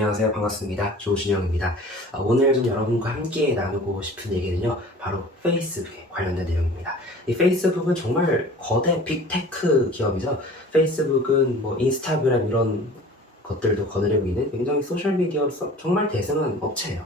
안녕하세요. 반갑습니다. 조준영입니다. 오늘 좀 여러분과 함께 나누고 싶은 얘기는요, 바로 페이스북에 관련된 내용입니다. 이 페이스북은 정말 거대 빅테크 기업이죠. 페이스북은 뭐 인스타그램 이런 것들도 거느리고 있는 굉장히 소셜미디어로서 정말 대승한 업체예요.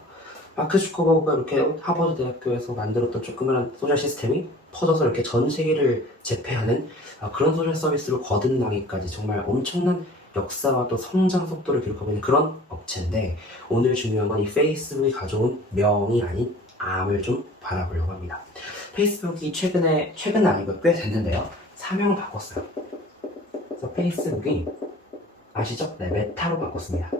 마크 주커버그가 이렇게 하버드 대학교에서 만들었던 조그마한 소셜 시스템이 퍼져서 이렇게 전 세계를 제패하는 그런 소셜 서비스로 거듭나기까지 정말 엄청난 역사와 또 성장 속도를 기록하고 있는 그런 업체인데, 오늘 중요한 건 이 페이스북이 가져온 명이 아닌 암을 좀 바라보려고 합니다. 페이스북이 최근은 아니고 꽤 됐는데요, 사명을 바꿨어요. 그래서 페이스북이 아시죠? 네, 메타로 바꿨습니다.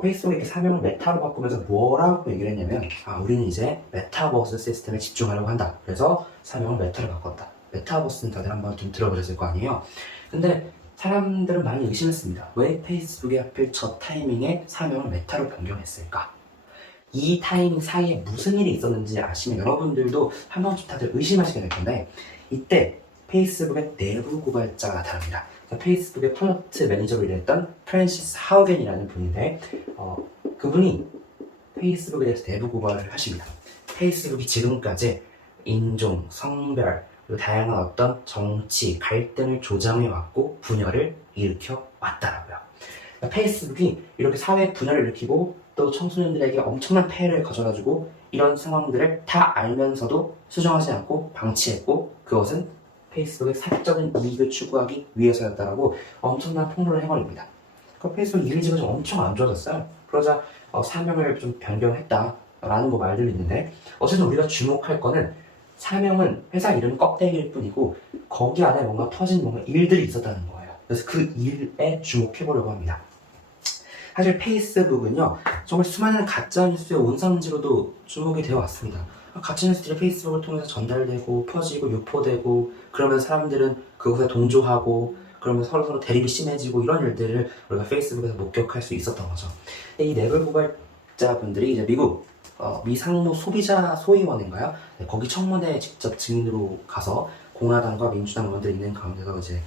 페이스북이 이렇게 사명을 메타로 바꾸면서 뭐라고 얘기를 했냐면, 우리는 이제 메타버스 시스템에 집중하려고 한다. 그래서 사명을 메타로 바꿨다. 메타버스는 다들 한번 좀 들어보셨을 거 아니에요? 근데 사람들은 많이 의심했습니다. 왜 페이스북이 하필 저 타이밍에 사명을 메타로 변경했을까? 이 타이밍 사이에 무슨 일이 있었는지 아시면 여러분들도 한 번쯤 다들 의심하시게 될 건데, 이때 페이스북의 내부 고발자가 나타납니다. 페이스북의 프로덕트 매니저로 일했던 프랜시스 하우겐이라는 분인데, 그분이 페이스북에 대해서 내부 고발을 하십니다. 페이스북이 지금까지 인종, 성별, 그리고 다양한 어떤 정치, 갈등을 조장해왔고 분열을 일으켜 왔다라고요. 페이스북이 이렇게 사회 분열을 일으키고 또 청소년들에게 엄청난 폐해를 가져다주고 이런 상황들을 다 알면서도 수정하지 않고 방치했고, 그것은 페이스북의 사적인 이익을 추구하기 위해서였다라고 엄청난 폭로를 해버립니다. 페이스북 이미지가 좀 엄청 안 좋아졌어요. 그러자 사명을 좀 변경했다라는 뭐 말들이 있는데, 어쨌든 우리가 주목할 거는 사명은 회사 이름 껍데기일 뿐이고 거기 안에 뭔가 터진 뭔가 일들이 있었다는 거예요. 그래서 그 일에 주목해보려고 합니다. 사실 페이스북은요, 정말 수많은 가짜뉴스의 온상지로도 주목이 되어 왔습니다. 가짜뉴스들이 페이스북을 통해서 전달되고 퍼지고 유포되고, 그러면 사람들은 그것에 동조하고, 그러면 서로 대립이 심해지고, 이런 일들을 우리가 페이스북에서 목격할 수 있었던 거죠. 이 내부 고발자분들이 이제 미국 미상무 소비자 소위원인가요? 네, 거기 청문회에 직접 증인으로 가서 공화당과 민주당 의원들이 있는 가운데서 이제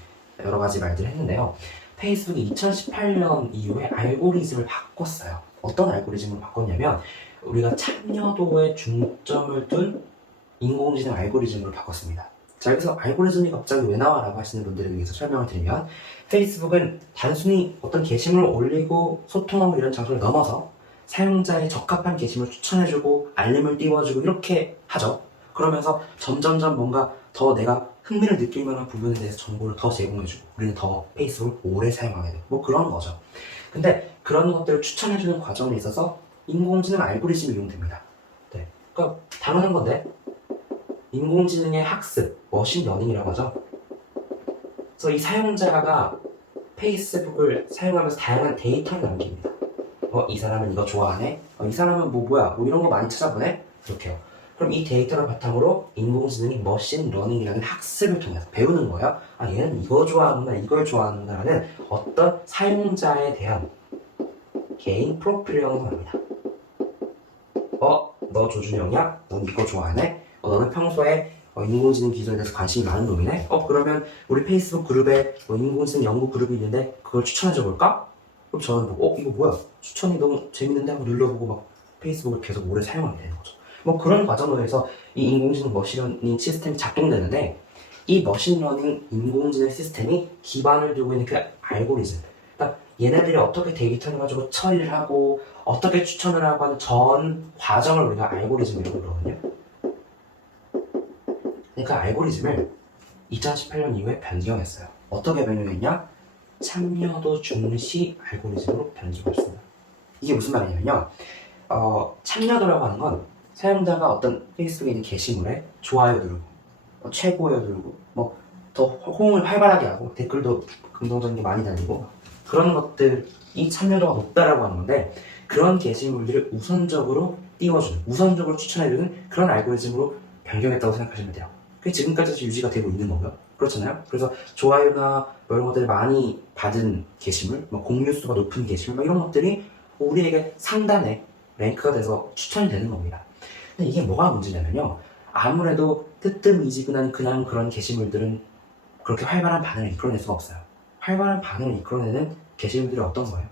여러 가지 말들을 했는데요. 페이스북이 2018년 이후에 알고리즘을 바꿨어요. 어떤 알고리즘을 바꿨냐면, 우리가 참여도에 중점을 둔 인공지능 알고리즘으로 바꿨습니다. 자, 여기서 알고리즘이 갑자기 왜 나와? 라고 하시는 분들에 의해서 설명을 드리면, 페이스북은 단순히 어떤 게시물을 올리고 소통하고 이런 장소를 넘어서 사용자의 적합한 게시물을 추천해주고 알림을 띄워주고 이렇게 하죠. 그러면서 점점점 뭔가 더 내가 흥미를 느낄 만한 부분에 대해서 정보를 더 제공해주고, 우리는 더 페이스북을 오래 사용하게 되고 뭐 그런 거죠. 근데 그런 것들을 추천해주는 과정에 있어서 인공지능 알고리즘이 이용됩니다. 네, 그러니까 당연한 건데, 인공지능의 학습, 머신러닝이라고 하죠. 그래서 이 사용자가 페이스북을 사용하면서 다양한 데이터를 남깁니다. 이 사람은 이거 좋아하네? 이 사람은 뭐야? 이런 거 많이 찾아보네? 이렇게요. 그럼 이 데이터를 바탕으로 인공지능이 머신러닝이라는 학습을 통해서 배우는 거예요. 얘는 이거 좋아하는구나, 이걸 좋아하는구나라는 어떤 사용자에 대한 개인 프로필을 형성합니다. 너 조준영이야? 넌 이거 좋아하네? 너는 평소에 인공지능 기술에 대해서 관심이 많은 놈이네? 그러면 우리 페이스북 그룹에 인공지능 연구 그룹이 있는데 그걸 추천해줘 볼까? 그럼 저는 보고 이거 뭐야? 추천이 너무 재밌는데 하고 눌러보고 막 페이스북을 계속 오래 사용하게 되는 거죠. 뭐 그런 과정으로 해서 이 인공지능 머신러닝 시스템이 작동되는데, 이 머신러닝 인공지능 시스템이 기반을 두고 있는 그 알고리즘, 그러니까 얘네들이 어떻게 데이터를 가지고 처리를 하고 어떻게 추천을 하고 하는 전 과정을 우리가 알고리즘이라고 그러거든요. 그 알고리즘을 2018년 이후에 변경했어요. 어떻게 변경했냐? 참여도 중시 알고리즘으로 변경했습니다. 이게 무슨 말이냐면요, 참여도라고 하는 건 사용자가 어떤 페이스북에 있는 게시물에 좋아요 누르고, 최고요 누르고, 더 호응을 활발하게 하고 댓글도 긍정적인 게 많이 달리고, 그런 것들이 참여도가 높다라고 하는 건데, 그런 게시물들을 우선적으로 띄워주는, 우선적으로 추천해주는 그런 알고리즘으로 변경했다고 생각하시면 돼요. 그게 지금까지 유지가 되고 있는 거고요. 그렇잖아요. 그래서 좋아요나 이런 것들을 많이 받은 게시물, 공유수가 높은 게시물, 이런 것들이 우리에게 상단에 랭크가 돼서 추천이 되는 겁니다. 근데 이게 뭐가 문제냐면요, 아무래도 뜨뜻미지근한 그냥 그런 게시물들은 그렇게 활발한 반응을 이끌어낼 수가 없어요. 활발한 반응을 이끌어내는 게시물들이 어떤 거예요?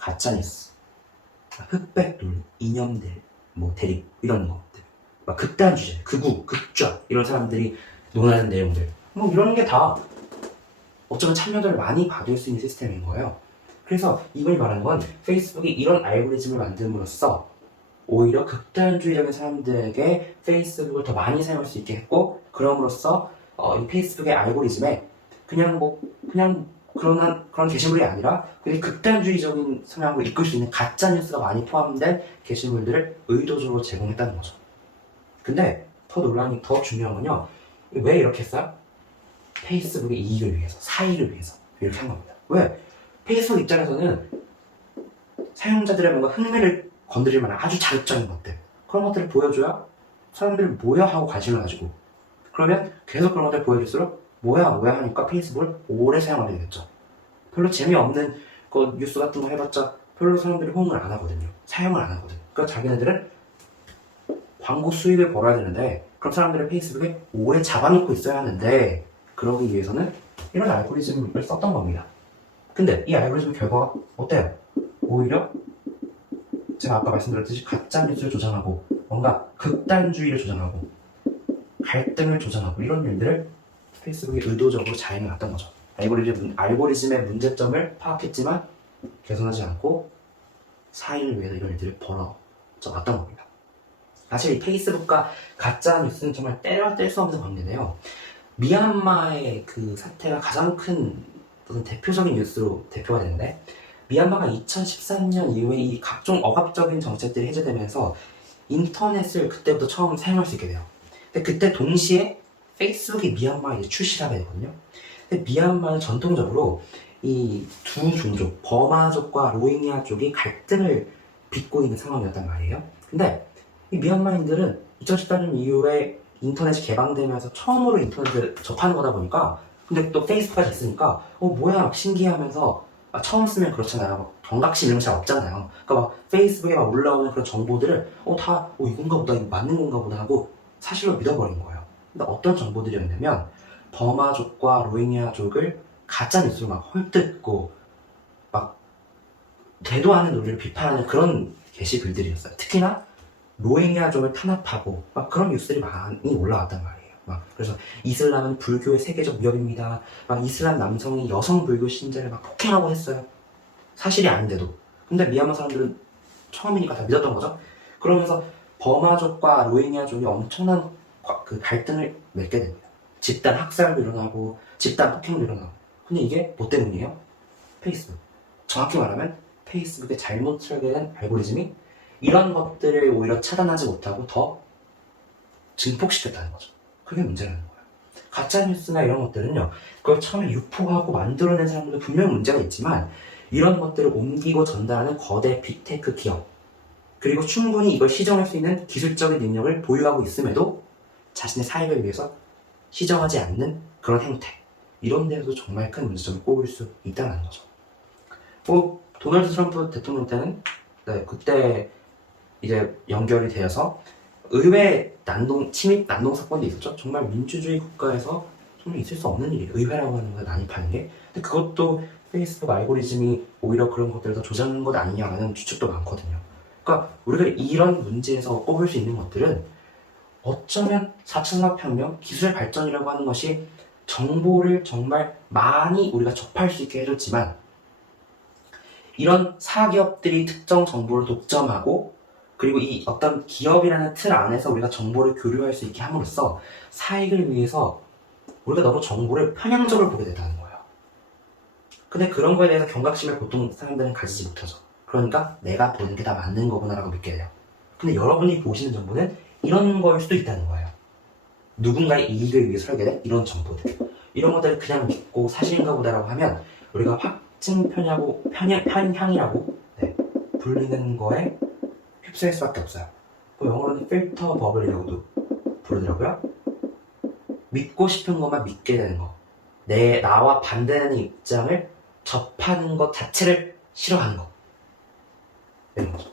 가짜뉴스, 흑백 논리, 이념들, 뭐 대립 이런 것들, 막 극단 주제, 극우, 극좌 이런 사람들이 논하는 내용들, 뭐 이런 게 다 어쩌면 참여도를 많이 받을 수 있는 시스템인 거예요. 그래서 이걸 말하는 건 페이스북이 이런 알고리즘을 만듦으로써 오히려 극단주의적인 사람들에게 페이스북을 더 많이 사용할 수 있게 했고, 그럼으로써 이 페이스북의 알고리즘에 그냥 그런 게시물이 아니라 그냥 극단주의적인 성향으로 이끌 수 있는 가짜 뉴스가 많이 포함된 게시물들을 의도적으로 제공했다는 거죠. 근데 더 중요한 건요, 왜 이렇게 했어요? 페이스북의 이익을 위해서, 사익을 위해서 이렇게 한 겁니다. 왜? 페이스북 입장에서는 사용자들의 뭔가 흥미를 건드릴 만한 아주 자극적인 것들, 그런 것들을 보여줘야 사람들이 뭐야 하고 관심을 가지고, 그러면 계속 그런 것들을 보여줄수록 뭐야 하니까 페이스북을 오래 사용하게 되겠죠. 별로 재미없는 그 뉴스 같은 거 해봤자 별로 사람들이 호응을 안 하거든요. 사용을 안 하거든. 그러니까 자기네들은 광고 수익을 벌어야 되는데, 그럼 사람들을 페이스북에 오래 잡아놓고 있어야 하는데, 그러기 위해서는 이런 알고리즘을 썼던 겁니다. 근데 이 알고리즘 결과가 어때요? 오히려 제가 아까 말씀드렸듯이 가짜뉴스를 조장하고, 뭔가 극단주의를 조장하고, 갈등을 조장하고, 이런 일들을 페이스북이 의도적으로 자행해왔던 거죠. 알고리즘의 문제점을 파악했지만 개선하지 않고 사익을 위해서 이런 일들을 벌어왔던 겁니다. 사실 이 페이스북과 가짜뉴스는 정말 뗄 수 없는 관계인데요. 미얀마의 그 사태가 가장 큰 대표적인 뉴스로 대표가 되는데, 미얀마가 2013년 이후에 이 각종 억압적인 정책들이 해제되면서 인터넷을 그때부터 처음 사용할 수 있게 돼요. 근데 그때 동시에 페이스북이 미얀마에 출시를 하게 되거든요. 근데 미얀마는 전통적으로 이 두 종족, 버마족과 로힝야 쪽이 갈등을 빚고 있는 상황이었단 말이에요. 근데 이 미얀마인들은 2013년 이후에 인터넷이 개방되면서 처음으로 인터넷을 접하는 거다 보니까, 근데 또 페이스북까지 있으니까 뭐야 막 신기해하면서, 처음 쓰면 그렇잖아요. 경각심 이런 거 잘 없잖아요. 그러니까 막 페이스북에 막 올라오는 그런 정보들을 이건가 보다, 이거 맞는 건가 보다 하고 사실로 믿어버린 거예요. 근데 어떤 정보들이었냐면, 버마족과 로힝야족을 가짜뉴스로 막 헐뜯고 막 되도 않은 논리를 비판하는 그런 게시글들이었어요. 특히나 로힝야족을 탄압하고 막 그런 뉴스들이 많이 올라왔단 말이에요. 그래서 이슬람은 불교의 세계적 위협입니다. 막 이슬람 남성이 여성 불교 신자를 막 폭행하고 했어요. 사실이 아닌데도. 근데 미얀마 사람들은 처음이니까 다 믿었던 거죠. 그러면서 버마족과 로힝야족이 엄청난 그 갈등을 맺게 됩니다. 집단 학살도 일어나고 집단 폭행도 일어나고. 근데 이게 뭐 때문이에요? 페이스북. 정확히 말하면 페이스북의 잘못 설계된 알고리즘이 이런 것들을 오히려 차단하지 못하고 더 증폭시켰다는 거죠. 그게 문제라는 거예요. 가짜뉴스나 이런 것들은요, 그걸 처음에 유포하고 만들어낸 사람들도 분명 문제가 있지만, 이런 것들을 옮기고 전달하는 거대 빅테크 기업, 그리고 충분히 이걸 시정할 수 있는 기술적인 능력을 보유하고 있음에도 자신의 사익을 위해서 시정하지 않는 그런 행태, 이런 데서도 정말 큰 문제점을 꼽을 수 있다는 거죠. 도널드 트럼프 대통령 때는 그때 이제 연결이 되어서 의회 침입 난동 사건도 있었죠. 정말 민주주의 국가에서 정말 있을 수 없는 일이에요. 의회라고 하는 걸 난입하는 게. 근데 그것도 페이스북 알고리즘이 오히려 그런 것들을 더 조작한 것 아니냐는 추측도 많거든요. 그러니까 우리가 이런 문제에서 꼽을 수 있는 것들은 어쩌면 4차 산업혁명, 기술의 발전이라고 하는 것이 정보를 정말 많이 우리가 접할 수 있게 해줬지만, 이런 사기업들이 특정 정보를 독점하고, 그리고 이 어떤 기업이라는 틀 안에서 우리가 정보를 교류할 수 있게 함으로써 사익을 위해서 우리가 너무 정보를 편향적으로 보게 된다는 거예요. 근데 그런 거에 대해서 경각심을 보통 사람들은 가지지 못하죠. 그러니까 내가 보는 게 다 맞는 거구나 라고 믿게 돼요. 근데 여러분이 보시는 정보는 이런 걸 수도 있다는 거예요. 누군가의 이익을 위해 설계된 이런 정보들, 이런 것들을 그냥 믿고 사실인가 보다라고 하면 우리가 확증 편향이라고 불리는 거에 휩쓸릴 수밖에 없어요. 영어로는 필터 버블이라고도 부르더라고요. 믿고 싶은 것만 믿게 되는 거, 나와 반대하는 입장을 접하는 것 자체를 싫어하는 거, 이런 거죠.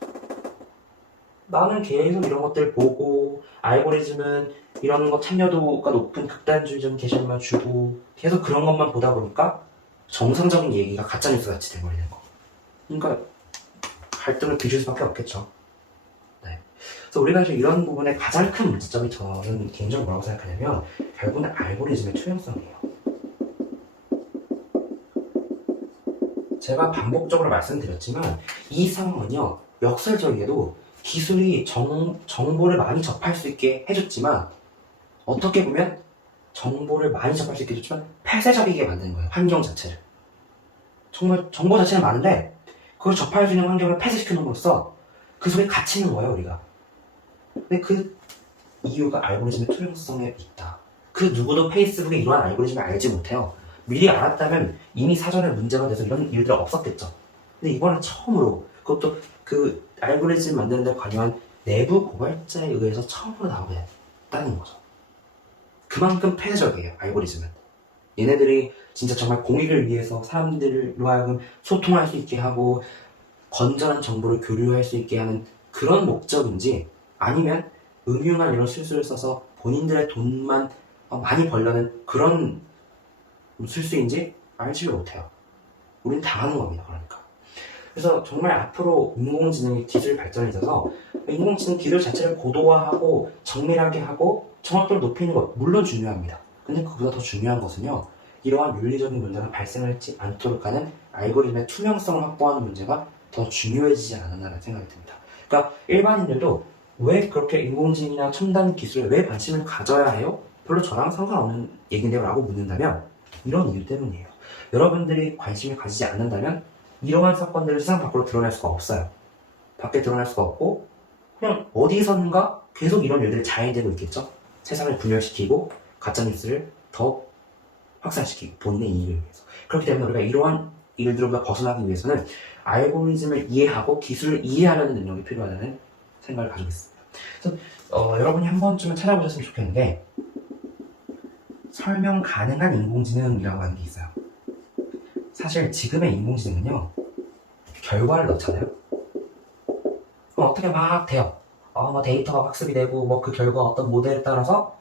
나는 계속 이런 것들을 보고, 알고리즘은 이런 거 참여도가 높은 극단주의적인 게시물만 주고, 계속 그런 것만 보다 보니까 정상적인 얘기가 가짜뉴스 같이 돼버리는 거. 그러니까 갈등을 빚을 수밖에 없겠죠. 네. 그래서 우리가 이제 이런 부분에 가장 큰 문제점이 저는 개인적으로 뭐라고 생각하냐면 결국은 알고리즘의 투명성이에요. 제가 반복적으로 말씀드렸지만 이 상황은요, 역설적이게도 기술이 정보를 많이 접할 수 있게 해줬지만 어떻게 보면 정보를 많이 접할 수 있게 해줬지만 폐쇄적이게 만드는 거예요. 환경 자체를. 정말 정보 자체는 많은데 그걸 접할 수 있는 환경을 폐쇄시켜놓음으로써 그 속에 갇히는 거예요, 우리가. 근데 그 이유가 알고리즘의 투명성에 있다. 그 누구도 페이스북에 이러한 알고리즘을 알지 못해요. 미리 알았다면 이미 사전에 문제가 돼서 이런 일들이 없었겠죠. 근데 이번에 처음으로, 그것도 그 알고리즘 만드는 데 관여한 내부 고발자에 의해서 처음으로 나오게 됐다는 거죠. 그만큼 폐쇄적이에요, 알고리즘은. 얘네들이 진짜 정말 공익을 위해서 사람들로 하여금 소통할 수 있게 하고 건전한 정보를 교류할 수 있게 하는 그런 목적인지, 아니면 음흉한 이런 실수를 써서 본인들의 돈만 많이 벌려는 그런 실수인지 알지를 못해요. 우린 당하는 겁니다, 그러니까. 그래서 정말 앞으로 인공지능의 기술 발전에 있어서 인공지능 기술 자체를 고도화하고 정밀하게 하고 정확도를 높이는 것 물론 중요합니다. 근데 그보다 더 중요한 것은요, 이러한 윤리적인 문제가 발생하지 않도록 하는 알고리즘의 투명성을 확보하는 문제가 더 중요해지지 않았나라는 생각이 듭니다. 그러니까 일반인들도 왜 그렇게 인공지능이나 첨단 기술에 왜 관심을 가져야 해요? 별로 저랑 상관없는 얘기인데요 라고 묻는다면 이런 이유 때문이에요. 여러분들이 관심을 가지지 않는다면 이러한 사건들을 세상 밖으로 드러낼 수가 없어요. 밖에 드러날 수가 없고 그냥 어디선가 계속 이런 일들이 자행되고 있겠죠. 세상을 분열시키고 가짜뉴스를 더 확산시키고 본인의 이익을 위해서. 그렇기 때문에 우리가 이러한 일들로부터 벗어나기 위해서는 알고리즘을 이해하고 기술을 이해하려는 능력이 필요하다는 생각을 가지고 있습니다. 그래서 여러분이 한 번쯤은 찾아보셨으면 좋겠는 게 설명 가능한 인공지능이라고 하는 게 있어요. 사실 지금의 인공지능은요, 결과를 넣잖아요. 그럼 어떻게 막 돼요. 뭐 데이터가 학습이 되고 뭐 그 결과 어떤 모델에 따라서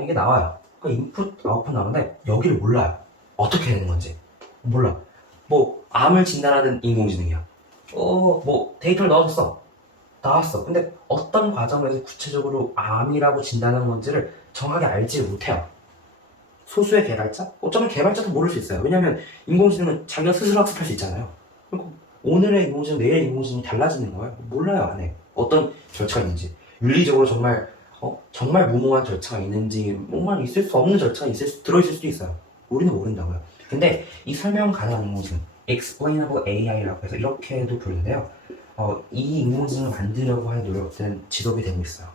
이게 나와요. 그 인풋 아웃풋 나오는데 여기를 몰라요. 어떻게 되는 건지 몰라. 뭐 암을 진단하는 인공지능이야. 뭐 데이터를 넣어줬어. 나왔어. 근데 어떤 과정에서 구체적으로 암이라고 진단하는 건지를 정확하게 알지 못해요. 소수의 개발자? 어쩌면 개발자도 모를 수 있어요. 왜냐면 인공지능은 자기가 스스로 학습할 수 있잖아요. 그리고 오늘의 인공지능, 내일의 인공지능이 달라지는 거예요. 몰라요, 안에. 어떤 절차가 있는지. 윤리적으로 정말 무모한 절차가 있는지, 정말 있을 수 없는 절차가 들어있을 수도 있어요. 우리는 모른다고요. 근데 이 설명 가능한 인공지능, Explainable AI라고 해서 이렇게도 부르는데요. 이 인공지능을 만들려고 하는 노력들은 지속이 되고 있어요.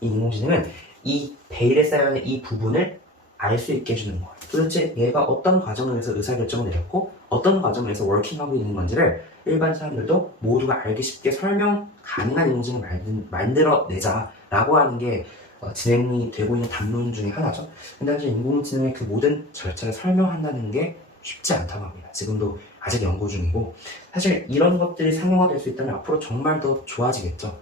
이 인공지능은 이 베일에 쌓여있는 이 부분을 알 수 있게 해주는 거예요. 도대체 얘가 어떤 과정에서 의사결정을 내렸고 어떤 과정에서 워킹하고 있는 건지를 일반 사람들도 모두가 알기 쉽게 설명 가능한 인공지능을 만들어내자라고 하는 게 진행이 되고 있는 담론 중에 하나죠. 근데 사실 인공지능의 그 모든 절차를 설명한다는 게 쉽지 않다고 합니다. 지금도 아직 연구 중이고, 사실 이런 것들이 상용화될 수 있다면 앞으로 정말 더 좋아지겠죠.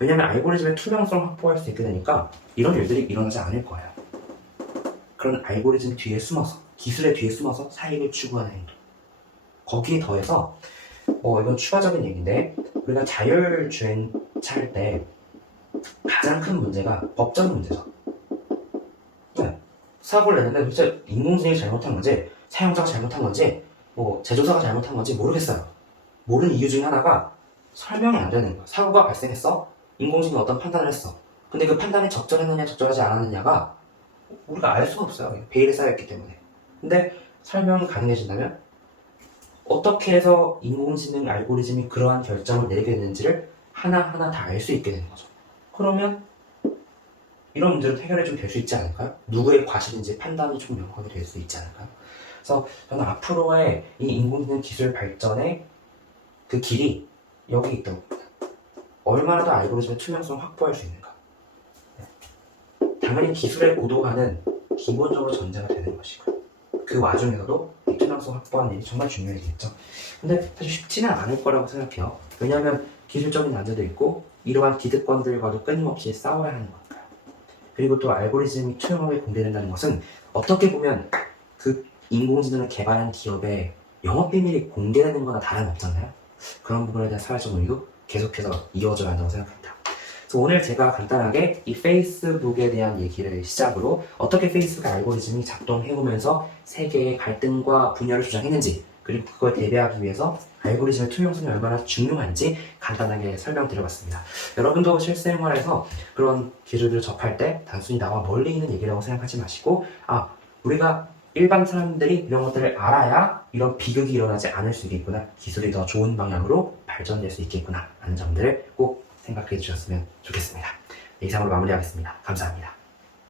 왜냐하면 알고리즘의 투명성을 확보할 수 있게 되니까 이런 일들이 일어나지 않을 거예요. 그런 알고리즘 뒤에 숨어서, 기술의 뒤에 숨어서 사익을 추구하는 행동. 거기에 더해서 이건 추가적인 얘기인데, 우리가 자율주행 차 할 때 가장 큰 문제가 법적 문제죠. 네. 사고를 냈는데 도대체 인공지능이 잘못한 건지, 사용자가 잘못한 건지, 제조사가 잘못한 건지 모르겠어요. 모르는 이유 중에 하나가 설명이 안 되는 거야. 사고가 발생했어. 인공지능이 어떤 판단을 했어. 근데 그 판단이 적절했느냐 적절하지 않았느냐가 우리가 알 수가 없어요. 베일에 쌓여있기 때문에. 근데 설명이 가능해진다면 어떻게 해서 인공지능 알고리즘이 그러한 결정을 내리게 되는지를 하나하나 다 알 수 있게 되는 거죠. 그러면 이런 문제를 해결이 좀 될 수 있지 않을까요? 누구의 과실인지 판단이 좀 명확하게 될 수 있지 않을까요? 그래서 저는 앞으로의 이 인공지능 기술 발전의 그 길이 여기 있다고 봅니다. 얼마나 더 알고리즘의 투명성을 확보할 수 있는가. 당연히 기술의 고도화는 기본적으로 전제가 되는 것이고, 그 와중에서도 이 투명성 확보하는 일이 정말 중요해지겠죠. 근데 사실 쉽지는 않을 거라고 생각해요. 왜냐하면 기술적인 난제도 있고 이러한 기득권들과도 끊임없이 싸워야 하는 거니까요. 그리고 또 알고리즘이 투명하게 공개된다는 것은 어떻게 보면 그 인공지능을 개발한 기업의 영업비밀이 공개되는 거나 다름없잖아요. 그런 부분에 대한 사회적 논의도 계속해서 이어져야 한다고 생각합니다. 그래서 오늘 제가 간단하게 이 페이스북에 대한 얘기를 시작으로 어떻게 페이스북 알고리즘이 작동해오면서 세계의 갈등과 분열을 조장했는지, 그리고 그걸 대비하기 위해서 알고리즘의 투명성이 얼마나 중요한지 간단하게 설명드려봤습니다. 여러분도 실생활에서 그런 기술들을 접할 때 단순히 나와 멀리 있는 얘기라고 생각하지 마시고, 우리가 일반 사람들이 이런 것들을 알아야 이런 비극이 일어나지 않을 수 있겠구나, 기술이 더 좋은 방향으로 발전될 수 있겠구나 하는 점들을 꼭 생각해 주셨으면 좋겠습니다. 이상으로 마무리하겠습니다. 감사합니다.